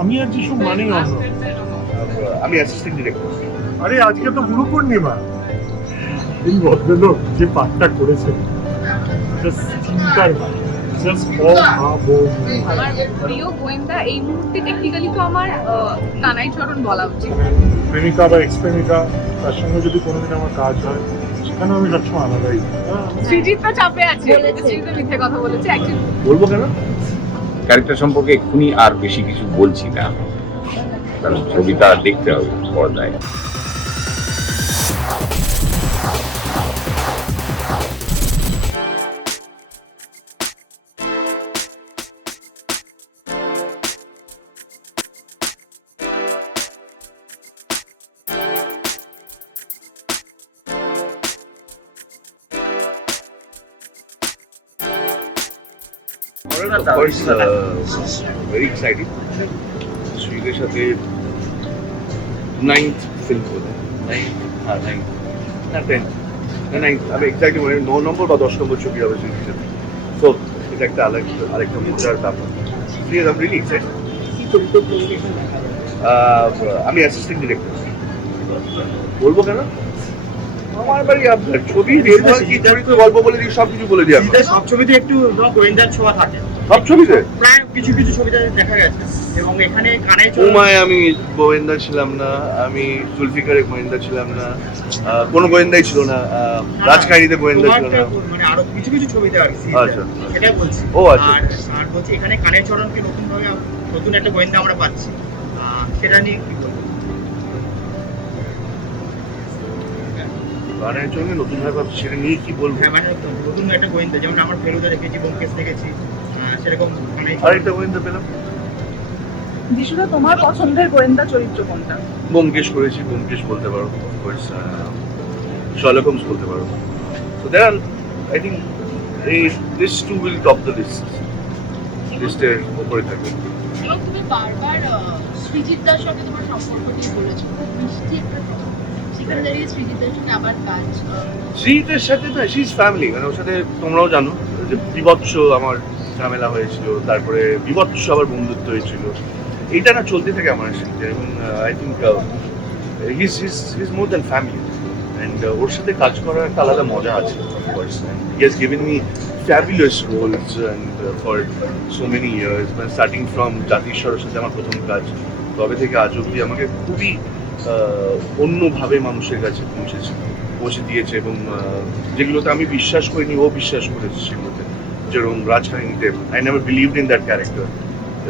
আমি আর যিশু মানেই অন্য। আমি অ্যাসিস্ট্যান্ট ডিরেক্টর। আরে আজকে তো গুরু পূর্ণিমা। এই ভদ্রলোক যে পাঠটা করেছেন জাস্ট চিন্তার বাইরে, জাস্ট অভাবনীয়। আমার প্রিয় গোয়েন্দা এই মুহূর্তে টেকনিক্যালি তো আমার কানাই চরণ বলা উচিত। প্রেমিকা বা এক্স প্রেমিকা, তার সঙ্গে যদি কোনোদিন আমার কাজ হয় সেখানেও আমি সবসময় আলাদাই। সৃজিত তো চাপে আছে, সৃজিত মিথ্যে কথা বলেছে অ্যাকচুয়ালি। বলবো কেন? ক্যারেক্টার সম্পর্কে এক্ষুনি আর বেশি কিছু বলছি না, কারণ ছবিটা দেখতে হবে পর্দায়। Of course, very exciting. শ্রীদের সাথে 9th ফিল্ম হলো। 10th না 9th, আমি এক্স্যাক্টলি মনে 9 নম্বর বা 10 নম্বর ছবি হবে শ্রীদের সাথে। সো এটা একটা আরেকটা মজার ব্যাপার। Yes, I'm really excited. আমি অ্যাসিস্ট্যান্ট ডিরেক্টর। বলবো কেন? আমার বাড়ি আপনার ছবি নির্ভর কি চরিত্র গল্প বলে দিই, সব কিছু বলে দিই আপনার। সব ছবিতে একটু গোয়েন্দার ছোঁয়া থাকে, সব ছবিতে প্রায় কিছু কিছু ছবিতে দেখা গেছে। এবং এখানে কানাই উমায় আমি গোয়েন্দা ছিলাম না, আমি জুলফিকারে গোয়েন্দা ছিলাম না, কোনো গোয়েন্দাই ছিল না, রাজকাহিনীতে গোয়েন্দা ছিল না। মানে আরো কিছু কিছু ছবিতে আর কি, আচ্ছা। সেটাই বলছি। ও আচ্ছা। আর বলছি এখানে কানাই চরণকে নতুন একটা গোয়েন্দা আমরা পাচ্ছি, সেটা নিয়ে কি বলবো? গানের জন্য নতুন ভাবে ভাবছি, সেটা নিয়ে কি বলবো? হ্যাঁ, মানে নতুন একটা গোয়েন্দা, যেমন আমরা ফেলুদা দেখেছি, ব্যোমকেশ দেখেছি, সেরকম কানাই আরেকটা গোয়েন্দা পেলাম। যিশুদা তোমার পছন্দের গোয়েন্দা চরিত্র কোনটা? ব্যোমকেশ করেছি, ব্যোমকেশ বলতে পারো, অফকোর্স শার্লক হোমস বলতে পারো। So there are, I think this two will top the list, লিস্টের উপরে থাকবে। এবং তুমি বারবার সৃজিত দার সঙ্গে তোমার সম্পর্ক নিয়ে বলেছো, খুব মিষ্টি একটা কথা। সেখানে দাঁড়িয়ে সৃজিত দার সঙ্গে আবার কাজ। শ্রীজিতের সাথে না, শি ইজ ফ্যামিলি, মানে ওর সাথে তোমরাও জানো যে বিভৎস আমার ঝামেলা হয়েছিল, তারপরে বিভৎস আবার বন্ধুত্ব হয়েছিল। এইটা না চলতে থাকে আমার সাথে, এবং I think his more than family, and ওর সাথে কাজ করার একটা আলাদা মজা আছে। He has given me fabulous roles and for so many years, মানে স্টার্টিং ফ্রম জাতিস্বরের সাথে আমার প্রথম কাজ, তবে থেকে আজ অব্দি আমাকে খুবই অন্যভাবে মানুষের কাছে পৌঁছে দিয়েছে, এবং যেগুলোতে আমি বিশ্বাস করিনি ও বিশ্বাস করেছে সেগুলোতে। যেরকম রাজকাহিনীতে I never believed in that character,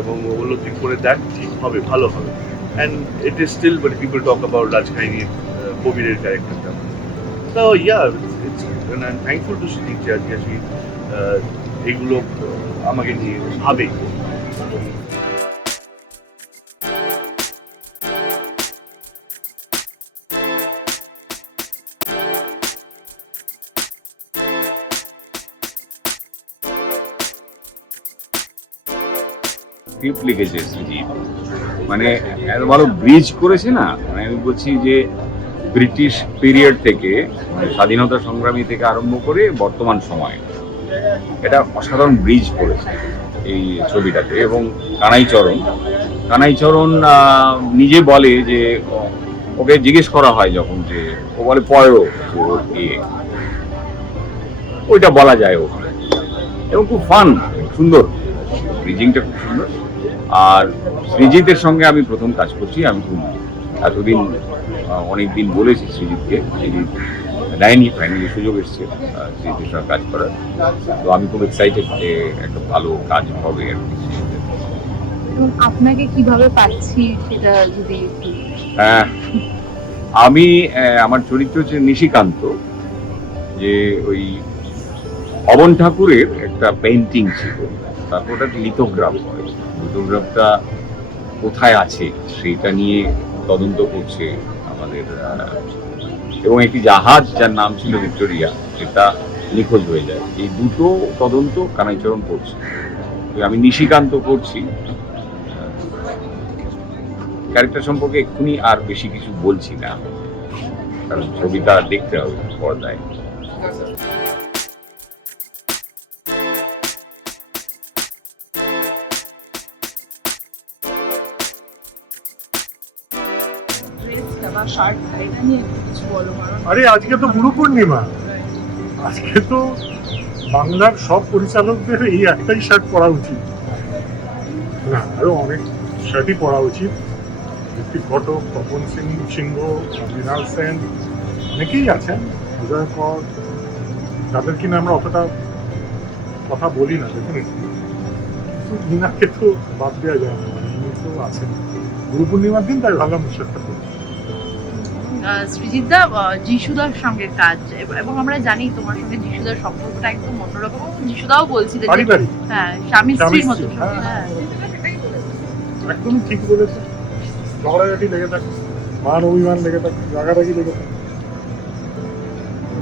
এবং ও বললো তুই করে দেখ, ঠিক হবে, ভালো হবে। And it is still but people talk about রাজকাহিনীর কবিরের ক্যারেক্টারটা। তো yeah, it's I am thankful to Sujit যে আজকে এগুলো আমাকে নিয়ে ভাবে। স্ক্রিপ্ট লিখেছে সৃজিত, মানে এত ভালো ব্রিজ করেছে না। মানে আমি বলছি যে ব্রিটিশ পিরিয়ড থেকে, মানে স্বাধীনতা সংগ্রামী থেকে আরম্ভ করে বর্তমান সময়, এটা অসাধারণ ব্রিজ করেছে এই ছবিটাতে। এবং কানাইচরণ নিজে বলে যে ওকে জিজ্ঞেস করা হয় যখন, যে ও বলে পয়ো, যে ও কে, ওইটা বলা যায় ওখানে। এবং খুব ফান, সুন্দর, ব্রিজিংটা খুব সুন্দর। আর সৃজিতের সঙ্গে আমি প্রথম কাজ করছি। আমি খুব এতদিন অনেকদিন বলেছি সৃজিতকে, সৃজিত দেয়নি, ফাইনালি সুযোগ এসছে সৃজিতের সঙ্গে কাজ করার। তো আমি খুব এক্সাইটেড যে একটা ভালো কাজ হবে আর কি। এবং আপনাকে কিভাবে পাচ্ছি সেটা যদি একটু। আমি আমার চরিত্র হচ্ছে নিশিকান্ত, যে ওই অবন ঠাকুরের একটা পেইন্টিং ছিল, তারপর ওটা লিথোগ্রাফ হয়। লিথোগ্রাফটা কোথায় আছে সেইটা নিয়ে তদন্ত করছে আমাদের, এবং একটি জাহাজ যার নাম ছিল ভিক্টোরিয়া, সেটা নিখোঁজ হয়ে যায়। এই দুটো তদন্ত কানাইচরণ করছে, আমি নিশিকান্ত করছি। ক্যারেক্টার সম্পর্কে এক্ষুনি আর বেশি কিছু বলছি না, কারণ ছবিটা দেখতে হবে পর্দায়। বা শার্ট এটা নিয়ে একটু কিছু বলো, কারণ আরে আজকে তো গুরু পূর্ণিমা, আজকে তো বাংলার সব পরিচালকদের এই একটাই শার্ট পরা উচিত, না আরো অনেক শার্টই পরা উচিত। ঋত্বিক ঘটক, তপন সিংহ, মৃণাল সেন, অনেকেই আছেন, অজয় কর, যাদের কিনা আমরা অতটা কথা বলি না ডেফিনেটলি, কিন্তু ইনাকে তো বাদ দেওয়া যায় না, মানে ইনি তো আছেন গুরু পূর্ণিমার দিন, তাই ভাবলাম শার্টটা করি। সৃজিতদা যিশুদার সঙ্গে কাজ, এবং আমরা জানি তোমার সঙ্গে যিশুদার সম্পর্কটা একদম অন্যরকম। যিশুদাও বলছিলেন যে পারিবারিক, হ্যাঁ স্বামী স্ত্রীর মতো। স্বামী-স্ত্রী, হ্যাঁ। হ্যাঁ একদমই ঠিক বলেছে। ঝগড়াঝাটি লেগে থাকে, মান অভিমান লেগে থাকে, রাগারাগি লেগে থাকে,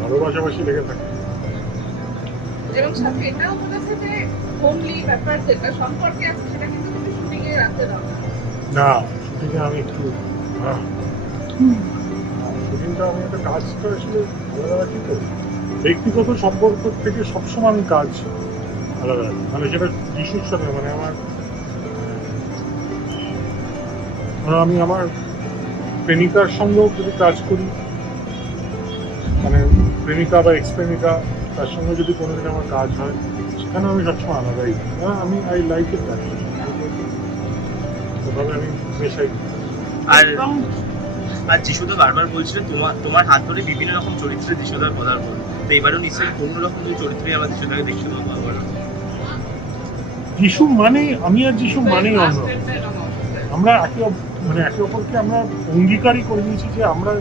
ভালোবাসাবাসি লেগে থাকে। এবং সাথে এটাও বলেছে যে হোমলি ব্যাপার যেটা সম্পর্কে আছে সেটা কিন্তু শুটিং এ রাখতে দাও না, শুটিংয়ে আমি একটু শুটিংটা আমি একটা কাজটা আসলে আলাদা রাখি তো, ব্যক্তিগত সম্পর্ক থেকে সবসময় আমি কাজ আলাদা রাখি, মানে সেটা যিশুর সঙ্গে, মানে আমি আমার প্রেমিকার সঙ্গেও যদি কাজ করি, মানে প্রেমিকা বা এক্স প্রেমিকা, তার সঙ্গে যদি কোনোদিন আমার কাজ হয়, সেখানে আমি সবসময় আলাদাই, আমি আই লাইক ইট দ্যাট, ওভাবে আমি মেশাই। আর এবং আর যিশুদা বারবার বলছিল তোমার হাত ধরে বিভিন্ন রকম চরিত্রে যিশুদার পদার্পণ, তো এবারও নিশ্চয়ই অন্যরকম কিছু চরিত্রে আমরা যিশুদাকে দেখতে পাবো আবার। যিশু মানে আমি আর যিশু মানেই অন্য, আমরা একে অপরকে আমরা অঙ্গীকারই করে নিয়েছি যে আমরা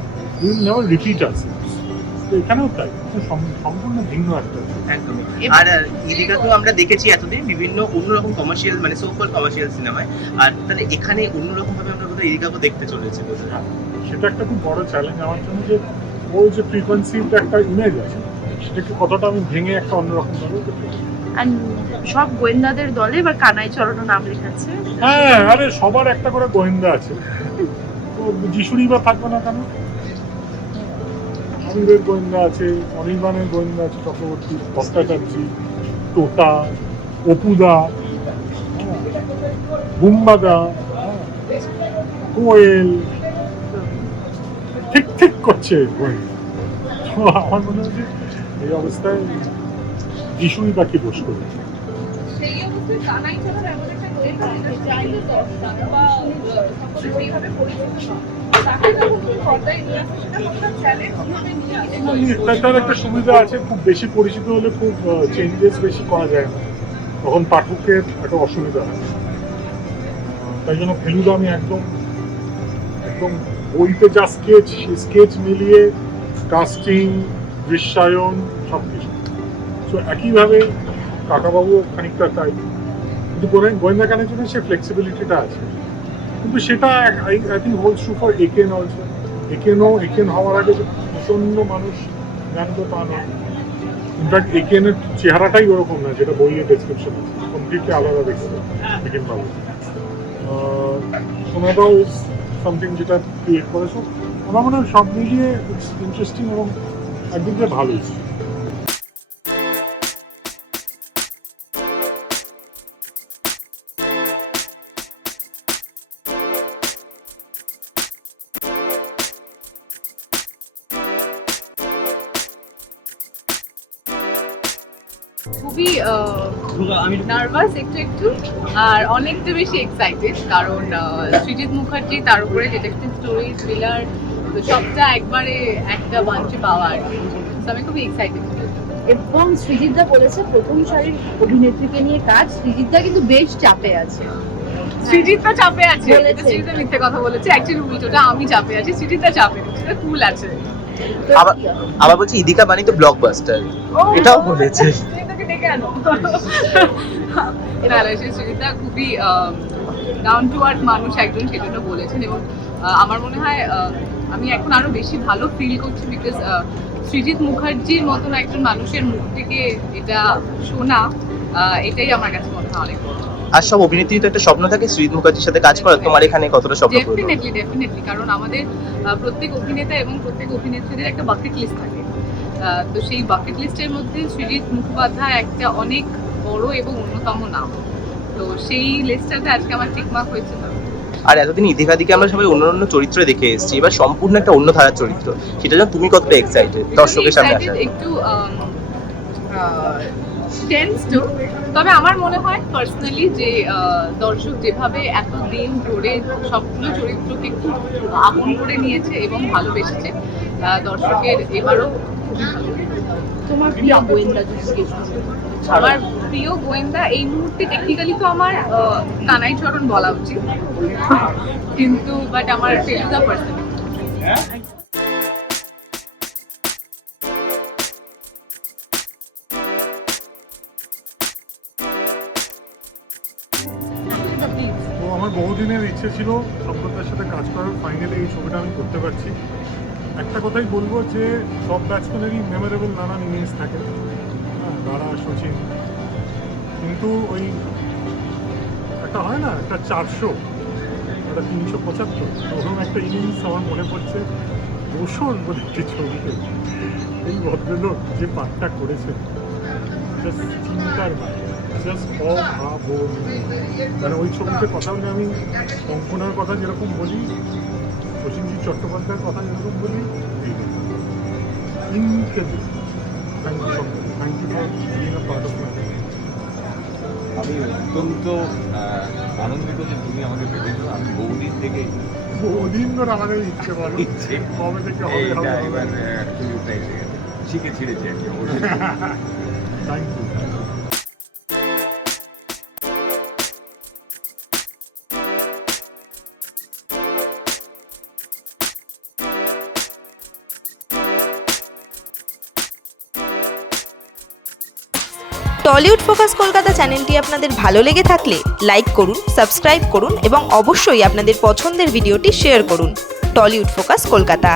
নেভার রিপিট আছে, তো এখানেও তাই, সম্পূর্ণ ভিন্ন একটা। একদম। আর ইদিকাকেও আমরা দেখেছি এতদিন বিভিন্ন অন্যরকম কমার্শিয়াল, মানে সোকল কমার্শিয়াল সিনেমায়, আর তাহলে এখানে অন্যরকম ভাবে আমরা বোধহয় ইদিকাকেও দেখতে চলেছি বোধহয়। সেটা একটা খুব বড় চ্যালেঞ্জ আমার জন্য, যে ও যে ফ্রিকোয়েন্সির একটা ইমেজ আছে, সেটাকে কতটা আমি ভেঙে একটা অন্যরকম ভাবে করতে পারি। আর সব গোয়েন্দাদের দলে এবার কানাই চরণও নাম লেখাচ্ছে। হ্যাঁ, আরে সবার একটা করে গোয়েন্দা আছে, তো যিশুরই বা থাকবে না কেন? আমিরের গোয়েন্দা আছে, অনির্বাণের গোয়েন্দা আছে, চক্রবর্তী, ভট্টাচার্যী, টোটা, অপুদা, বুম্বাদা, কোয়েল, ঠিক ঠিক করছে গোয়েন্দা। তো আমার মনে হয় যে এই অবস্থায় যিশুই বাকি বস করবে। সেই অবস্থায় কানাই চরণ এমন একটা গোয়েন্দা যেটা চাইলে দর্শক বা সকলে সেইভাবে পরিচিত নয়, তাকে যখন পর্দায় নিয়ে আসে সেটা কতটা চ্যালেঞ্জ হিসেবে নিয়ে আসে। তার একটা সুবিধা আছে, খুব বেশি পরিচিত হলে খুব চেঞ্জেস বেশি করা যায় না, তখন পাঠকের একটা অসুবিধা হয়। তাই জন্য ফেলুদা আমি একদম বইতে যা স্কেচ মিলিয়ে কাস্টিং, দৃশ্যায়ন সব কিছু, তো একইভাবে কাকাবাবুও খানিকটা তাই, কিন্তু গোয়েন্দা কানের জন্য সে ফ্লেক্সিবিলিটিটা আছে, কিন্তু সেটা I think holds true for Eken also. Eken হওয়ার আগে যে প্রচন্ড মানুষ জানতো তা নয়, ইনফ্যাক্ট একেনের চেহারাটাই ওরকম না যেটা বইয়ের ডেসক্রিপশন আছে, কমপ্লিটলি আলাদা দেখছে একেন বাবু। সোনাদাও ইজ সামথিং যেটা ক্রিয়েট করেছো, আমার মনে হয় সব মিলিয়ে ইন্টারেস্টিং এবং একদিক দিয়ে ভালোই। খুবই নার্ভাস একটু আর অনেকটা বেশি এক্সাইটেড, কারণ সৃজিত মুখার্জি, তার উপরে ডিটেকটিভ স্টোরি, থ্রিলার, তো সবটা একবারে একটা বাঞ্চে পাওয়া আর কি। তো আমি খুবই এক্সাইটেড। এবং সৃজিতদা বলেছে প্রথম সারির অভিনেত্রীকে নিয়ে কাজ, সৃজিতদা কিন্তু বেশ চাপে আছে। সৃজিতটা চাপে আছে, বলেছে। সৃজিত মিথ্যে কথা বলেছে, অ্যাকচুয়ালি উল্টোটা আমি চাপে আছি, সৃজিতটা চাপে নেই, সেটা কুল আছে। তো আবার বলছি ইদিকা মানে তো ব্লকবাস্টার, এটাও বলেছে। সৃজিতকে ডেকে আনো। না, সৃজিতা খুবই ডাউন টু আর্থ মানুষ একজন, সেজন্য বলেছেন। এবং আমার মনে হয় আমি এখন আরো বেশি ভালো ফিল করছি, বিকজ সৃজিত মুখার্জির মতন একজন মানুষের মুখ থেকে এটা শোনা, এটাই আমার কাছে মনে হয় অনেক বড়। আর সব অভিনেত্রী তো একটা স্বপ্ন থাকে সৃজিত মুখার্জির সাথে কাজ করার, তোমার এখানে কতটা স্বপ্ন পূরণ হলো? ডেফিনেটলি, কারণ আমাদের প্রত্যেক অভিনেতা এবং প্রত্যেক অভিনেত্রীদের একটা বাকেট লিস্ট থাকে, তো সেই বাকেট লিস্টের মধ্যে সৃজিত মুখোপাধ্যায় একটা অনেক বড় এবং অন্যতম নাম, তো সেই লিস্টটাতে আজকে আমার টিকমার্ক হয়েছিল। আর এতদিন ইদিকাদিকে আমরা সবাই অন্য অন্য চরিত্রে দেখে এসেছি, এবার সম্পূর্ণ একটা অন্য ধারার চরিত্র, সেটা যেন তুমি কতটা এক্সাইটেড দর্শকের সামনে Excited, আসার? একটু টেন্স তো, তবে আমার মনে হয় পার্সোনালি যে দর্শক যেভাবে এত দিন ধরে সবগুলো চরিত্রকে খুব আপন করে নিয়েছে এবং ভালোবেসেছে, দর্শকের এবারও খুবই ভালো লেগেছে। তোমার প্রিয় গোয়েন্দা যদি জিজ্ঞেস করি? আমার প্রিয় গোয়েন্দা এই মুহূর্তে টেকনিক্যালি তো আমার কানাই চরণ বলা উচিত, কিন্তু বাট আমার ফেলুদা পার্সন। তো আমার বহুদিনের ইচ্ছে ছিল সম্প্রদায়ের সাথে কাজ করার, ফাইনালি এই ছবিটা আমি করতে পারছি। একটা কথাই বলবো যে সব ব্যাটসম্যানেরই মেমোরেবল নানান ইনিংস থাকে, হ্যাঁ, দাঁড়া সচিন, কিন্তু ওই একটা হয় না একটা 400, একটা 375, ওরকম একটা ইনিংস আমার মনে পড়ছে দোসর বলে একটি ছবিতে এই ভদ্রলোক যে পাঠটা করেছে, জাস্ট চিন্তার বাইরে, জাস্ট অভাবনীয়। মানে ওই ছবিতে কথা বলে আমি কঙ্কনার কথা যেরকম বলি, প্রসেনজিৎ চট্টোপাধ্যায়ের কথা যেরকম বলি, incredible. Thank you for being a part of my life. আমি অত্যন্ত আনন্দিত যে তুমি আমাকে পেয়েছো। আমি বহুদিন থেকে বহুদিন ধরে আমাদের ইচ্ছে বলো ইচ্ছে কবে থেকে হবে এইটা হবে এবার সুযোগটা এসে গেছে, শিখে ছিঁড়েছি আর কি অবশ্যই। Thank you. Tollywood focus Kolkata চ্যানেলটি আপনাদের ভালো লেগে থাকলে লাইক করুন, সাবস্ক্রাইব করুন এবং অবশ্যই আপনাদের পছন্দের ভিডিওটি শেয়ার করুন। Tollywood focus Kolkata.